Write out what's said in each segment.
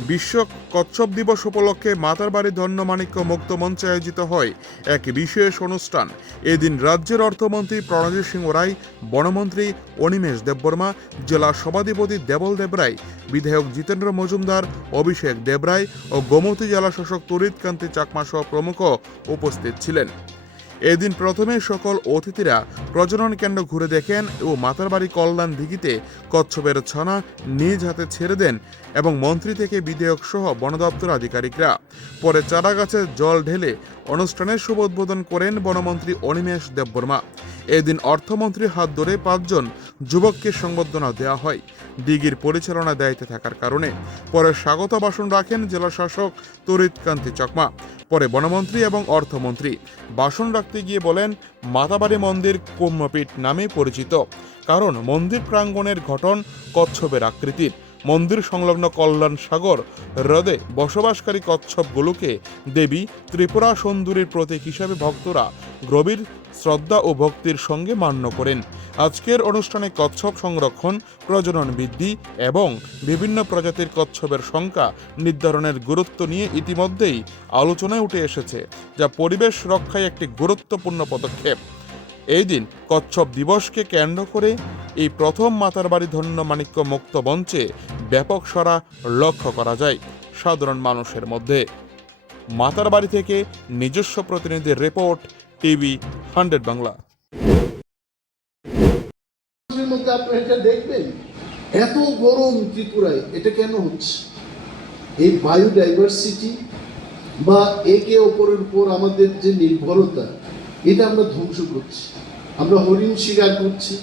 বিশ্ব কচ্ছপ দিবস উপলক্ষে মাতারবাড়ি ধন্যমাণিক্য মুক্ত মঞ্চে আয়োজিত হয় এক বিশেষ অনুষ্ঠান। এদিন রাজ্যের অর্থমন্ত্রী প্রণজিৎ সিংহ রায় বনমন্ত্রী অনিমেষ দেববর্মা, জেলা সভাধিপতি দেবল দেবরায় বিধায়ক জিতেন্দ্র মজুমদার, অভিষেক দেবরায় ও গোমতী জেলা শাসক তরিৎকান্তি চাকমা সহ প্রমুখ উপস্থিত ছিলেন। এদিন প্রথমে সকল অতিথিরা প্রজনন কেন্দ্র ঘুরে দেখেন ও মাতারবাড়ি কল্যাণ দিঘিতে কচ্ছপের ছানা নিজ হাতে ছেড়ে দেন এবং মন্ত্রী থেকে বিধায়ক সহ বন দপ্তর আধিকারিকরা। পরে চারা গাছে জল ঢেলে অনুষ্ঠানের শুভ উদ্বোধন করেন বনমন্ত্রী অনিমেষ দেববর্মা। এদিন অর্থমন্ত্রীর হাত ধরে পাঁচজন যুবককে সংবর্ধনা দেওয়া হয়। দিঘির পরিচালনা দায়িত্বে থাকার কারণে। পরে স্বাগত ভাষণ রাখেন জেলা শাসক তরিৎকান্তি চকমা। পরে বনমন্ত্রী এবং অর্থমন্ত্রী। বাসন রাখতে গিয়ে বলেন, মাতাবাড়ি মন্দির কুম্ভপীঠ নামে পরিচিত। কারণ মন্দির প্রাঙ্গণের গঠন কচ্ছপের আকৃতির। মন্দির সংলগ্ন কল্যাণ সাগর হ্রদে বসবাসকারী কচ্ছপগুলোকে দেবী ত্রিপুরা সুন্দরীর প্রতীক হিসাবে ভক্তরা গভীর শ্রদ্ধা ও ভক্তির সঙ্গে মান্য করেন। আজকের অনুষ্ঠানে কচ্ছপ সংরক্ষণ, প্রজনন বৃদ্ধি এবং বিভিন্ন প্রজাতির কচ্ছপের সংখ্যা নির্ধারণের গুরুত্ব নিয়ে ইতিমধ্যেই আলোচনায় উঠে এসেছে, যা পরিবেশ রক্ষায় একটি গুরুত্বপূর্ণ পদক্ষেপ। এই দিন কচ্ছপ দিবসকে কেন্দ্র করে এই প্রথম মাতারবাড়ি ধন্য মাণিক্য মুক্ত মঞ্চে ব্যাপক সরা লক্ষ্য করা যায় সাধারণ মানুষের মধ্যে। মাতার বাড়ি থেকে নিজস্ব প্রতিনিধির রিপোর্ট, টিভি হান্ড্রেড বাংলা। মধ্যে এটা দেখবেন, এত গরম ত্রিপুরায় এটা কেন হচ্ছে? এই বায়োডাইভার্সিটি বা একে অপরের উপর আমাদের যে নির্ভরতা, এটা আমরা ধ্বংস করছি। আমরা হরিণ শিকার করছি,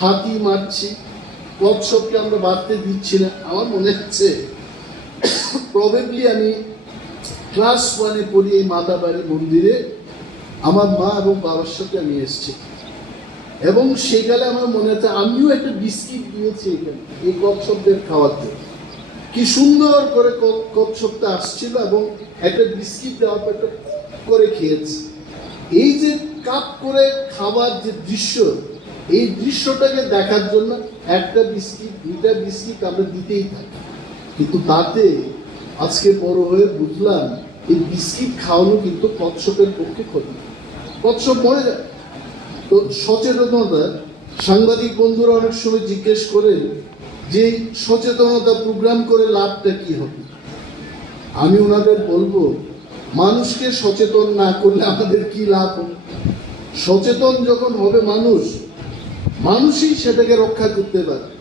হাতি মারছি কচ্ছপকে আমরা বাঁধতে দিচ্ছি না। আমার মনে হচ্ছে প্রবেবলি আমি ক্লাস ওয়ানে পড়ি এই মাতাবাড়ি মন্দিরে। আমার মা এবং বাবার সাথে আমি এসেছি। এবং সেকালে আমার মনে আছে আমিও একটা বিস্কিট দিয়েছি এখানে, এই কচ্ছপদের খাওয়াতে। কি সুন্দর করে কচ্ছপটা আসছিল এবং একটা বিস্কিট দেওয়ার পর একটা করে খেয়েছে। এই যে কাপ করে খাবার যে দৃশ্য এই দৃশ্যটাকে দেখার জন্য একটা বিস্কিট, দুইটা বিস্কিট আমরা দিতেই থাকি। কিন্তু তাতে আজকে বড় হয়ে বুঝলাম, এই বিস্কিট খাওয়ানো কিন্তু কচ্ছপের পক্ষে ক্ষতি। কচ্ছপ মরে যায়। তো সচেতনতা সাংবাদিক বন্ধুরা অনেক সময় জিজ্ঞেস করেন যে, সচেতনতা প্রোগ্রাম করে লাভটা কি হবে? আমি ওনাদের বলব, মানুষকে সচেতন না করলে আমাদের কি লাভ হবে? সচেতন যখন হবে মানুষ মানুষই সেটাকে রক্ষা করতে পারে।